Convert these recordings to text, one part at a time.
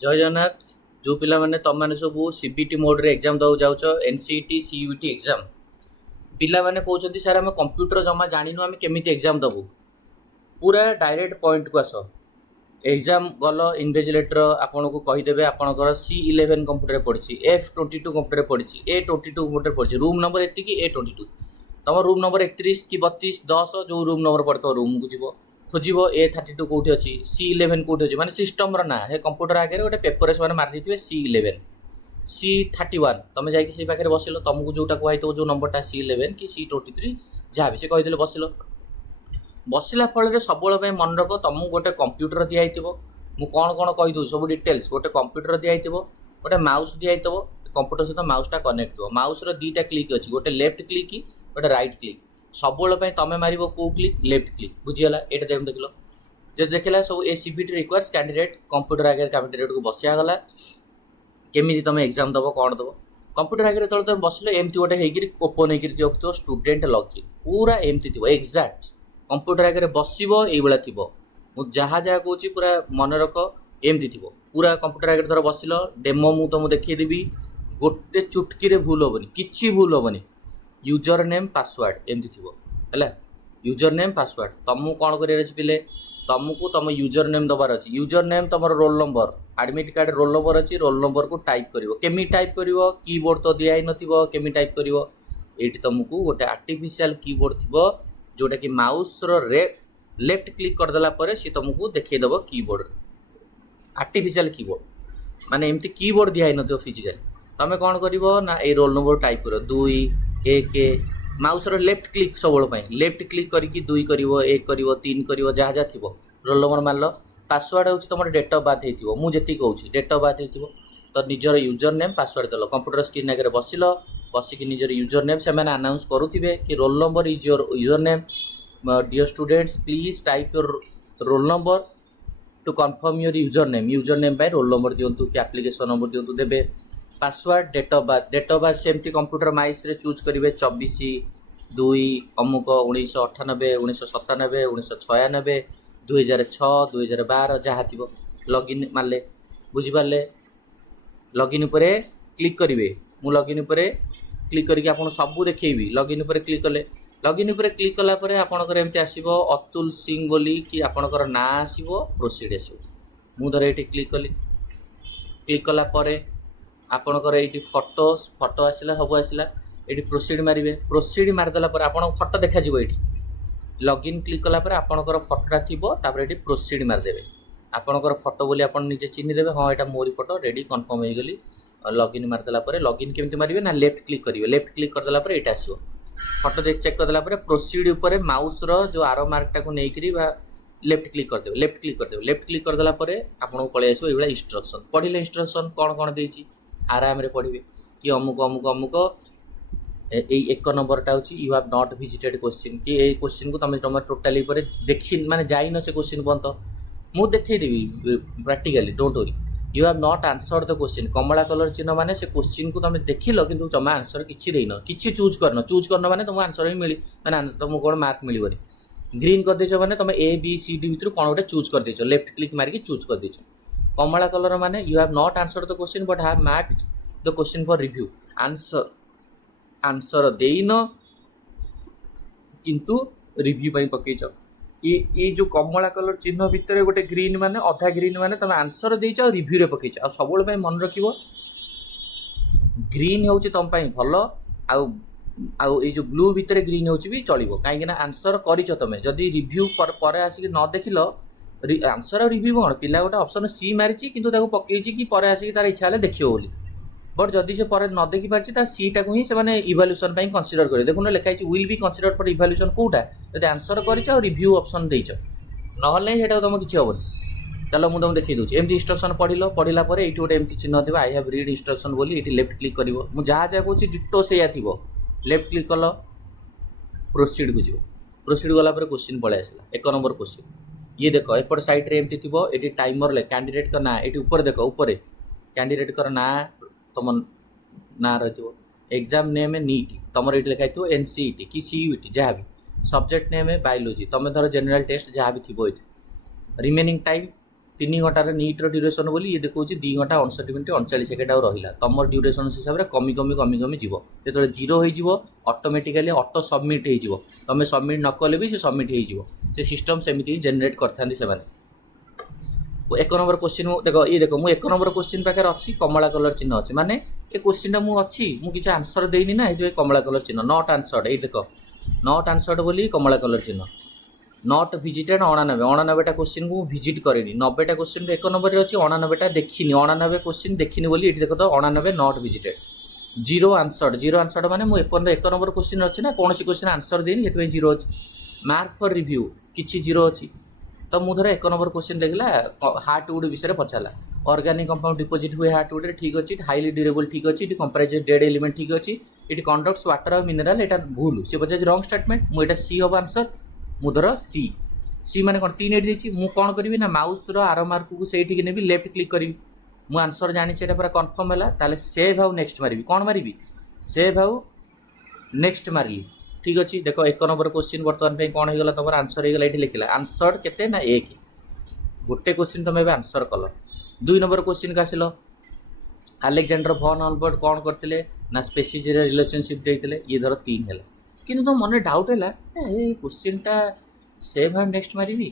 जय जगन्नाथ। जो पिला माने तुम मैंने सब सीबीटी मोड रे एग्जाम दो जाउछ एनसीईटी सीयूटी एग्जाम पिला माने कहउछंती सर हम कंप्यूटर जमा जानिनु हम केमिति एग्जाम दबु पूरा डायरेक्ट पॉइंट को आस एग्जाम गल इनविजिलेटर आपन को कहि देबे आपनकर C11 कंप्यूटर पड़छि F22 कंप्यूटर पड़छि A22 कंप्यूटर पड़छि रूम नंबर एति कि A22 तम रूम नंबर 31 कि 32 10 जो रूम नंबर पड़तो रूम को जीवो खोजिबो A32 कोठी अछि C11 कोठी अछि माने सिस्टम रो ना हे कंप्यूटर आगे गोटे पेपर से माने मार दिथिबे C11 C31 तमे जाई कि से पाखे बसिलो तुमको जोटा कहैतो जो नंबरटा C11 कि C23 जहाँ भी से कहिदेले बसिलो बसिला फल सब मन रख तुमको गोटे कंप्यूटर दिखाई मु कौन कौन कहीदे सब डिटेल्स गोटे कंप्यूटर दिखाई गोटे माउस दिखाई कंप्यूटर सहित माउसटा कनेक्ट हो माउस दीटा क्लिक अच्छी गोटे लेफ्ट क्लिक गोटे राइट क्लिक सब तुम मार कौ क्लिक लेफ्ट क्लिक बुझीगला ये देख जो देखला सब ए सीबीटी रिक्वायर्स कैंडिडेट कंप्यूटर आगे कैंडिडेट को बसियागला केमी तुम एग्जाम दब कौन दब कंप्यूटर आगे जो तुम बसिल एमती गोटे ओपन हो स्टूडेंट लॉगिन पूरा एमती थी एक्जाक्ट कंप्यूटर आगे बसो ये थी मुझे जहाँ जहाँ कौच पूरा मन रख एमती थी पूरा कंप्यूटर आगे धर बसिल डेमो मुझे तुमको देखीदेवी गोटे चुटकी भूल हेनी कि भूल हेनी यूजर नेम पासवर्ड एमती थी है यूजर नेम पासवर्ड तुमको कौन कर पिले तुमको तुम यूजर नेम दबार अच्छी यूजर नेम तुम roll number admit card roll number अच्छी रोल नंबर को टाइप कर केमी टाइप कर कीबोर्ड तो दिखाई नमी टाइप कर ये तुमको गोटे आर्टिफिशियल कीबोर्ड थी जोटा कि माउस लेफ्ट क्लिक करदेला सी तुमको देखईदेव कीबोर्ड आर्टिफिशियल कीबोर्ड माने एमती कीबोर्ड दिखाई न फिजिकल तुम कौन कर ना ये रोल नंबर टाइप कर 2 1 माउस लेफ्ट क्लिक सब लेफ्ट क्लिक करके 2 कर 1 कर 3 कर जहाँ जहाँ थी रोल नंबर मार पासवर्ड हूँ तुम डेट ऑफ बर्थ हो मुझे कहूँ डेट ऑफ बर्थ हो तो निजर यूजर नेम पासवर्ड देल कंप्यूटर स्क्रीन आगे बसिल बसिक निजर यूजर नेम से अनाउंस करुवे कि roll number is your user name dear students please type your roll number to confirm your user name by roll number दिंतु कि एप्लिकेशन नंबर दिंतु देबे पासवर्ड डेट ऑफ बर्थ सेमती कंप्यूटर माइस रे choose करेंगे 24/2 अमुक 1998 1997 1996 2006 2012 जहाँ थी लॉगिन मारे बुझीपारे लॉगिन उपरे क्लिक करेंगे मु लॉगिन उपरे क्लिक करके आपको सब देखी लॉगिन उपरे क्लिक कले लॉगिन उपरे क्लिक कलापर आपंकर एमती आसो अतुल सिंह बोली कि आपंकर ना आसो प्रोसीड आसो मुझे ये क्लिक कली क्लिक कलापर आपणकर ये फोटो फोटो आसला सब आसला ये प्रोसीड मारे प्रोसीड मारिदेला आप फोटो देखा ये लॉगिन क्लिक कलापर आपणकर फोटोटा थी ये प्रोसीड मारिदेवे आपणकर फोटो बोली आप निजे चिन्हीदेवे हाँ यहाँ मोरी फोटो रेडी कन्फर्म हो गली लॉगिन मारिदेला लॉगिन केमती मारे ना लेफ्ट क्लिक करेंगे लेफ्ट क्लिक करदेला ये आसो फोटो देख चेक करदेला प्रोसीड उपर माउस जो आरो मार्कटा को लेकिन लेफ्ट क्लिक करदेवे लेफ्ट क्लिक करदेला आपको पलि आसो ये इंस्ट्रक्शन पढ़ले इंस्ट्रक्शन कौन कौन देती आराम रे पढ़े कि अमुक अमुक अमुक एक नंबरटा हूँ you have not visited question कि ये क्वेश्चन को तुम तुम टोटाली देखी माने जाइन से क्वेश्चन पर्यंत मुझे देखईदेवी practically don't worry you have not answer the question कमला कलर चिन्ह माने से क्वेश्चन को तुम देखिल कि जमा आंसर किसी देन कि चूज करन माने तुमको आंसर ही मिली माने तुमको कौन मार्क मिलबनी ग्रीन कर देछ माने तुम ए बी सी डी भितर कौन गोटे चूज कर देछ लेफ्ट क्लिक मारिकी चूज कर देछ कमला कलर माने you have not answer the question but have marked the question for review answer answer देन किंतु रिव्यू पाई पकेच ये जो कमला कलर चिन्ह भितर गोटे ग्रीन माने अधा ग्रीन माने तुम आंसर देच और रिव्यू रे पकेच आ सब मन रखिबो ग्रीन होउची तुम पाई भलो आउ ये जो ब्लू भितर ग्रीन होउची भी चलिबो काहे कि ना आंसर करिच तमे जदी रिव्यू पर आसिक न देखिलो आंसर और रिव्यू कौन पिला गोटे ऑप्शन सी मारिची किंतु ताको पकेइची कि पर आसिक तार इच्छा हेले देखियो बोली बट जदि से पर न देखि पारची ता सी टाको ही से माने इवैल्यूएशन पई कंसीडर करे देखुन लिखाई will be consider for evaluation कोटा जदि आंसर करिच और रिव्यू ऑप्शन देइच नहले नहीं सेटा तुम किछि होबनी चलो मु तुम देखि दोछि एमती इंस्ट्रक्शन पढ़िला पर एठी गोटे एमती चिन्ह थिबा आई हैव रीड इंस्ट्रक्शन बोली एठी लेफ्ट क्लिक करिवो मु जहा जहा कहूछि डिटो सेया थिबो लेफ्ट क्लिक कलो प्रोसीड को जीवो प्रोसीड गला पर क्वेश्चन पळे आसला एक नंबर क्वेश्चन ये देख एपट साइड रे एमती थिबो एठी टाइमर ले कैंडिडेट का ना एठी ऊपर देख ऊपर कैंडिडेट कर ना तुम ना रही एग्जाम नेम है नीट तुम ये लिखाई थो एनसीईटी कि सीयूटी जहाँ भी सब्जेक्ट नेम है बायोलॉजी तुम धर जनरल टेस्ट जहाँ भी थी रिमेनिंग टाइम 3 घंटार नीट्र ड्यूरेसन बोली ये देखो 2 घंटा 59 मिनट 39 सेकेंड आउ रहा तुम ड्यूरेसन हिसाब से कमी कमी कमी कमी जीव जो जीरो हो ऑटोमेटिकली ऑटो सबमिट हो तुम सबमिट न कले भी सबमिट हो सिस्टम सेमती जेनेट करते 1 नंबर क्वेश्चन देखो ये देखो मुझे 1 नंबर क्वेश्चन पाखे अच्छी कमला कलर चिन्ह अच्छी माने ये क्वेश्चन मुझे मुझे आंसर देनी ना ये कमला कलर चिन्ह नॉट आंसर्ड ये देख नॉट आंसर्ड बोली कमला कलर चिन्ह नॉट विजिटेड 99 क्वेश्चन को विजिट करेनी 90 क्वेश्चन 1 नंबर अच्छी 99 देखनी 99 क्वेश्चन देखनी बोली ये देख तो 99 नॉट विजिटेड जीरो आंसर्ड माने मुझे 1 नंबर क्वेश्चन अच्छी ना कौन क्वेश्चन आंसर देनी से जीरो अच्छी मार्क फॉर रिव्यू किसी जीरो अच्छी तो मुझे धर 1 नंबर क्वेश्चन देखला हार्टवुड विषय पचारा ऑर्गेनिक कंपाउंड डिपोजिट हुए हार्टवुड ठीक अच्छी हाईली ड्यूरेबल ठीक अच्छी कंपेराइज डेड एलिमेंट ठीक अच्छी ये कंडक्ट्स वाटर और मिनरल यहाँ भूल सी पचार रंग स्टेटमेंट मुझे सी हम आंसर मुधर सी माने कौन 3 एट मुझे कौन करी ना माउस आर मार्क को से ने लेफ्ट क्लिक करी मुझे आंसर जानी पूरा कन्फर्म है सेव हाउ नेक्स्ट मारी कौन मारी सेव हाउ नेक्स्ट मारे ठीक अच्छे देख 1 नंबर क्वेश्चन बर्तमान कौन होगा तुम आंसर होगा ये लिखला आंसर केते ना 1 गोटे क्वेश्चन तुम आंसर कल 2 नंबर क्वेश्चन को आसिल आलेक्जेंडर भन अल्बर्ट कौन करते ना स्पेसीज रिलेशनशिप देते ये धर 3 है कि तुम मन डाउट है क्वेश्चन टा सेव एंड नेक्स्ट मारी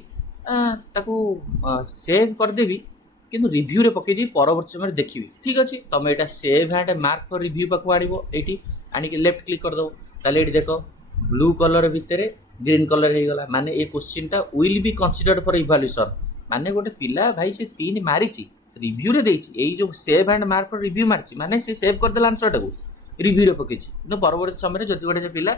ताकू सेव करदेवी किंतु रिव्यू रे पकईदी परवर्त समय देखी ठीक अच्छे तुम यहाँ save and mark for review पाक आड़ी आणिक लेफ्ट क्लिक करदेव ताले ये देख ब्लू कलर भितर ग्रीन कलर हो गला माने ये क्वेश्चन टा will be considered for evaluation माने गोटे पिला भाई से 3 मारी रिव्यू रे देछि एई जो save and mark for review मारछि माने से सेव कर देला आंसर टाको रिव्यू रे पकेछि किंतु परवर्ती समय जति गोटे पिला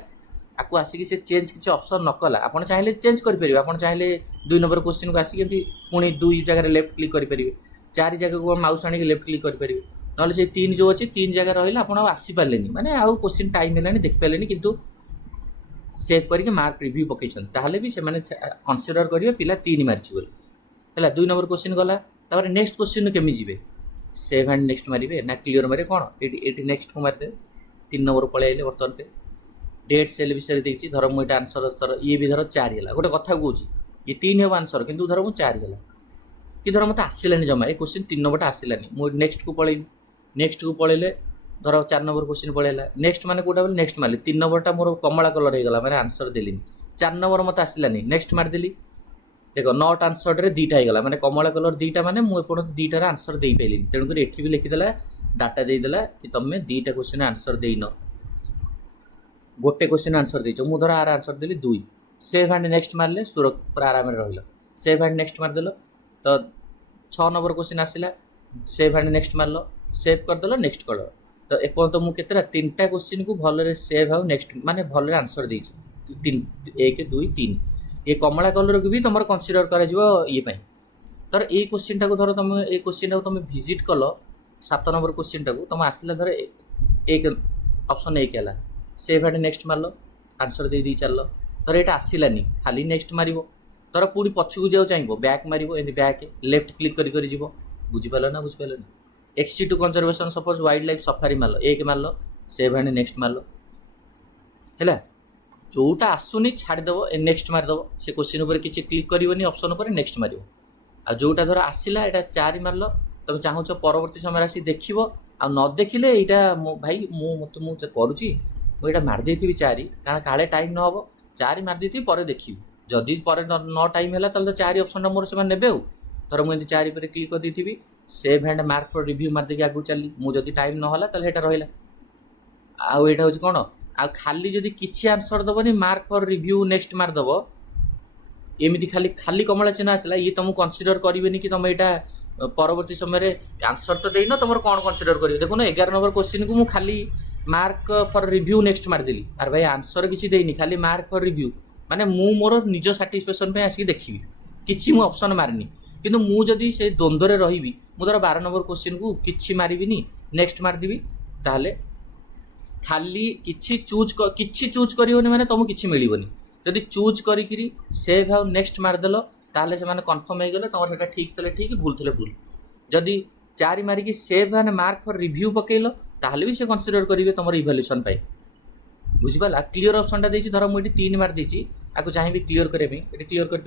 आपको आसिक से चेंज किसी ऑप्शन न कला आप चाहिए चेंज करेंगे आप चाहिए 2 नंबर क्वेश्चन को आसिक पुणी 2 जगह लेफ्ट क्लिक करेंगे 4 जगह को माउस आनी लेफ्ट क्लिक करेंगे ना से 3 जो अच्छे 3 जगह रहा आप आसीपारे माने आउ क्वेश्चन टाइम है देखिपारे किंतु सेव करके मार्क रिव्यू पकई भी से कनसीडर करेंगे पिला 3 मार्च है 2 नंबर क्वेश्चन गला नेक्स्ट क्वेश्चन केमी जी सेव एंड नेक्स्ट मारे ना क्लीयर मारे कौन ये नेक्स्ट को मारिदे 3 नंबर पलि आइले बर्तमान पे डेट सेल विषय देखिए धर मुझे आंसर सर ये भी धर 4 है गोटे कथा कौच ये 3 हम आंसर किंतु धर मुझे 4 है कि धर मत आसलानी जमा ये क्वेश्चन 3 नंबर आसलानी मुझे नेक्स्ट को पलैनी नेक्स्ट को पलैले धर 4 नंबर क्वेश्चन पलैला नेक्स्ट माने कोटा बोले नेक्स्ट मारे 3 नंबर मोर कमला कलर होगा मैंने आंसर देली 4 नंबर मत आसलानी नेक्स्ट मारिदेली देख नॉट आंसर रे 2टा होगा मैंने कमला कलर 2टा माने मुझे 2टार आंसर दे पाइली तेणुकर ये भी लिखिदेला डाटा देदेला कि तुम्हें 2टा क्वेश्चन आंसर देन गोटे क्वेश्चन आंसर दे मुझे धर आर आंसर देली 2 सेव एंड नेक्स्ट मारे सुर पूरा आराम रहा सेव एंड नेक्स्ट मारिदेल तो 6 नंबर क्वेश्चन आसला सेव एंड नेक्स्ट मारल सेव करदेल नेक्स्ट कर तो एपर्त मुझे 3टा क्वेश्चन को भल सेव हाउ नेक्स्ट माने भल आंसर दे 1 2 3 ये कमला कलर को भी तुम कनसीडर कर ये तर ये क्वेश्चन टाक धर तुम ये क्वेश्चन टाक तुम विजिट कल 7 नंबर क्वेश्चन टाक तुम आसला धर एक ऑप्शन 1 है सेव एंड नेक्स्ट मारल आंसर दे चल तर ये आसलानी खाली नेक्स्ट मार तर पुणी पछकू जाओ चाहिए बैक मार बैक लेफ्ट क्लिक कर बुझीपाल ना बुझीपाल ex situ conservation suppose wildlife safari मारल 1 मारल सेव एंड नेक्स्ट मारल है जोटा आसुनी छाड़देव नेक्स्ट मारिदेव से क्वेश्चन उपर किसी क्लिक करनी ऑप्शन उपर नेक्स्ट मार आ जोटा धर आसला यहाँ 4 मारल तुम चाहूच परवर्ती समय आसी देख आ न देखिले यहाँ भाई मुझे करुच्ची मुझे मारिदे 4 कारण काले टाइम न हम 4 मारिदे पर देखी जदि पर न टाइम है तो 4 ऑप्शन मोर से ने धर मुझे 4 पर क्लिक कर दी save and mark for review मारिदेकी आगू चली मुझे टाइम ना तो यहाँ रहा आउ यहाँ हूँ कौन आ खाली जदि किसी आंसर दबनी मार्क फॉर रिव्यू नेक्स्ट मारदेव एमती खाली खाली कमला चिन्ह आसला ये तुमको कनसीडर करेनि कि तुम यहाँ परवर्ती समय आंसर तो देन तुम कौन कनसीडर कर देखो 11 नंबर क्वेश्चन को मुझे खाली मार्क फॉर रिव्यू नेक्स्ट मारदेली आर भाई आंसर किसी देनी खाली मार्क फॉर रिव्यू माने मु मोर निज साटिस्फैक्शन आसिक देखी किसी मु ऑप्शन मारिनी किंतु मु जदि से द्वंद्व रे रही मुझे 12 नंबर क्वेश्चन को किसी मारिनी नेक्स्ट मारदेवी ताहले खाली किसी चूज करनी माने तुमको किसी मिलबनी जदि चूज करी सेव हाउ नेक्स्ट मारदेल ताहले से कन्फर्म हो गले तुम से ठीक थे ठीक भूल थे भूल जदि 4 मारिकी save and mark for review पकेल ताहले भी से कनसीडर करेंगे तुम इवैल्यूएशन बुझीपाला क्लीयर ऑप्शन टा देछि धर मुझे 3 मार देछि आपको चाहिए क्लीयर करने ये क्लीयर कर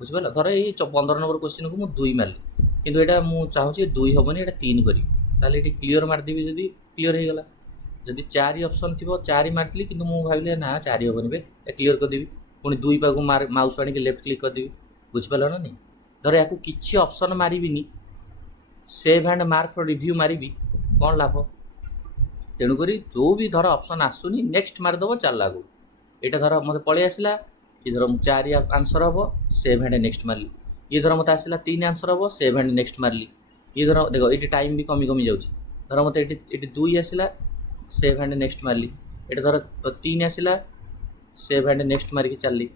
बुझिपार धर ये 15 नंबर क्वेश्चन को मुझे 2 मारे किंतु एटा मु चाहूँ 2 हेनी एटा 3 करी ताले ये क्लीयर मारदेवी जदि क्लीयर हो गला जदि 4 ऑप्शन थी 4 मारती कि भाविले ना 4 हेनी बे क्लीयर करदेवी पुणी 2 पाक माउस आनी लेफ्ट क्लिक करदेवी बुझिपार ना नहीं धर या किसी ऑप्शन मारिनी save and mark for review मारि कौन लाभ तेणुक जो भी धर ऑप्शन आसुनी नेक्स्ट मारिदेव चल आगू यहाँ धर मत पलि आसला ये धर 4 आंसर हम सेव एंड नेक्स्ट मारली ये धर मत आसला 3 आंसर हम सेव एंड नेक्स्ट मारली ये धर देख ये टाइम भी कमी कमी जाऊँगी धर मत ये 2 आसला सेव एंड नेक्स्ट मारली ये धर 3 आसला सेव एंड नेक्स्ट मारिकी चलली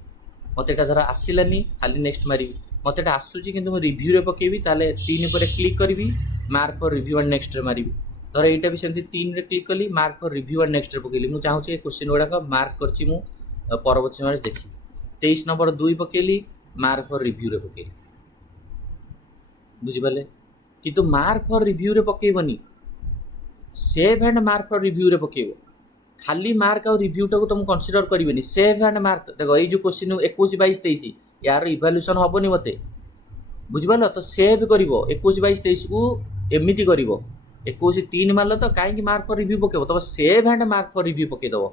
मत यहाँ धर आसलानी खाली नेक्स्ट मारि मत ये आसूँ कि रिव्यू पकेबी ताले 3 पर क्लिक करी mark for review and next मारि धर यहाँ भी सेमती 3 रे क्लिक कली mark for review and next पकेली मुझे चाहूँ क्वेश्चन गुड़ाक मार्क करची मु परवर्ती समय देखी 23 नंबर 2 पकेली मार्क फॉर रिव्यू रे पकेली बुझिपारे किंतु मार्क फॉर रिव्यू रे पकेबनी save and mark for review रे पकेब खाली मार्क और रिव्यू टाक तुम कंसीडर करेनि सेव एंड मार्क देख ये जो क्वेश्चन 21 22 23 यार इवाल्यूएशन हेनी मत बुझिपार तो सेव कर 21 22 23 को एमती कर 21 3 मारल तो कहीं मार्क फॉर रिव्यू पकेब तब save and mark for review पकेदब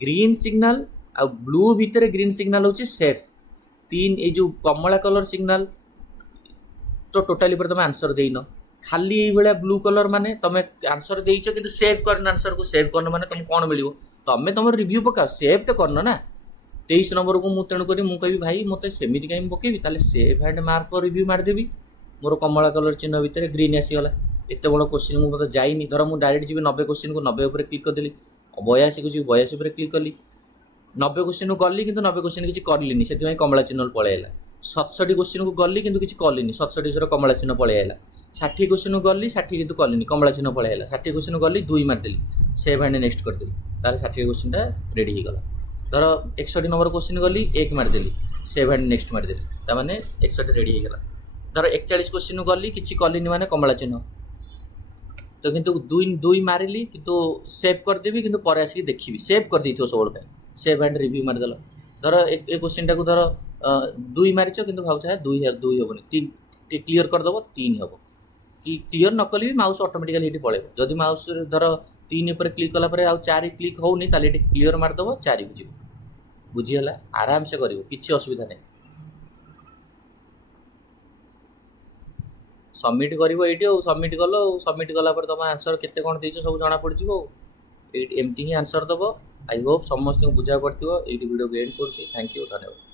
ग्रीन सिग्नल आ ब्लू भितर ग्रीन सिग्नल होची सेफ 3 ये जो कमला कलर सिग्नल तो टोटाली पर तुम आंसर देन खाली ये भाया ब्लू कलर माने तुम आंसर देच कि सेव करना आंसर को सेव करना माने तुम कौन मिल तुम तुम रिव्यू पका सेव तो करना ना 23 नंबर को मुझे तेणुक मुझे भाई मत सेमती कहीं पकेबी ताले save and mark for review मारदेवी मोर कमला कलर चिन्ह भितर ग्रीन आसीगला एत बड़ क्वेश्चन मुझे जाइनी धर मुझे डायरेक्ट जी 90 क्वेश्चन को 90 पर क्लिक करदेली 82 को जी 82 पर क्लिक कली 90 क्वेश्चन को गली कि 90 क्वेश्चन किसी करलिनी से कमला चिन्ह पलैला 67 क्वेश्चन को गली कि किसी कलिनी 67 कमला चिन्ह पलैला 60 क्वेश्चन को गली 60 कितु कलिनी कमला चिन्ह पलैला 60 क्वेश्चन को गली 2 मारदेली सेव एंड नेक्स्ट करदेली तार 60 क्वेश्चन रेडी हो गला धर 61 नंबर क्वेश्चन गली 1 मारदेली सेव एंड नेक्स्ट मारदेली ताने 61 रेडी हो गला धर 41 क्वेश्चन को गली किसी कलिनी माने कमला चिन्ह तो किंतु 2 मारिली किंतु सेव करदेवी किंतु पर आसिक देखी सेव कर दी सब सेव एंड रिव्यू मारिदेल धर ए क्वेश्चन टाक धर 2 मारिच कि भाव 2 हेनी 3 क्लीयर करदेव 3 हम कि क्लीयर न कले भी माउस ऑटोमेटिकली ये पड़े जदि माउस धर 3 पर क्लिक कला 4 क्लिक होनी ताले क्लीयर मारदेव 4 को बुझीगला आराम से कर कि असुविधा नहीं सबमिट कर सबमिट कल सबमिट कला तुम आंसर केते कौन देछ सब जना पड़ एमती ही आंसर दब आई होप समस्त बुझा पड़ो ये वीडियो को एंड कर थैंक यू धन्यवाद।